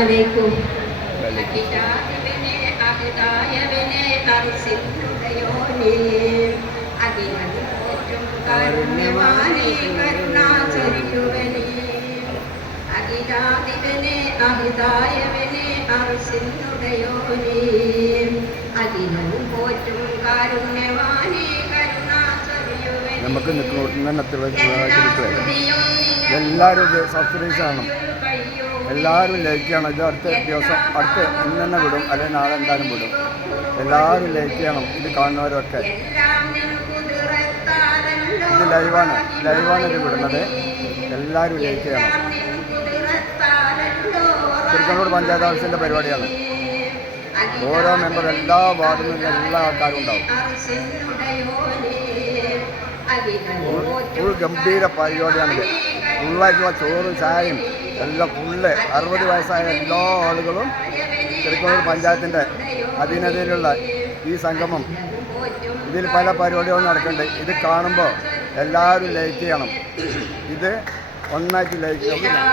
അലൈക്കും അഖിലാദിവനെ അഹിതായവനെ അർസിനുടയോനേ അഖിലൻ പോറ്റും കാരുണ്യവാനേ കരുണാചരിയുവനേ അഖിലാദിവനെ അഹിതായവനെ അർസിനുടയോനേ അഖിലൻ പോറ്റും കാരുണ്യവാനേ കരുണാചരിയുവനേ നമുക്ക് എല്ലാവരും സബ്സ്ക്രൈബ് ആണ്, എല്ലാവരും ലൈക്ക് ചെയ്യണം. ഇത് അടുത്ത ദിവസം ഇന്ന് തന്നെ വിടും, അല്ലെങ്കിൽ നാളെ എന്തായാലും വിടും. എല്ലാവരും ലൈക്ക് ചെയ്യണം. ഇത് കാണുന്നവരൊക്കെ ഇത് ലൈവാണ് ഇത് വിടുന്നത്. എല്ലാവരും ലൈക്ക് ചെയ്യണം. തിരുക്കനൂർ പഞ്ചായത്ത് ഓഫീസിൻ്റെ പരിപാടിയാണ്. ഓരോ മെമ്പർ എല്ലാ വാർഡിൽ നിന്നും എല്ലാ ആൾക്കാരും ഉണ്ടാവും. ഫുൾ ഗംഭീര പരിപാടിയാണിത്. ഫുള്ളായിട്ടുള്ള ചോറും ചായയും എല്ലാം ഫുള്ള് 60 വയസ്സായ എല്ലാ ആളുകളും തിരുക്കനൂർ പഞ്ചായത്തിൻ്റെ അധീനതയിലുള്ള ഈ സംഗമം, ഇതിൽ പല പരിപാടികളും നടക്കുന്നുണ്ട്. ഇത് കാണുമ്പോൾ എല്ലാവരും ലൈക്ക് ചെയ്യണം. ഇത് ഒന്നായിട്ട് ലൈക്ക് ചെയ്യണം.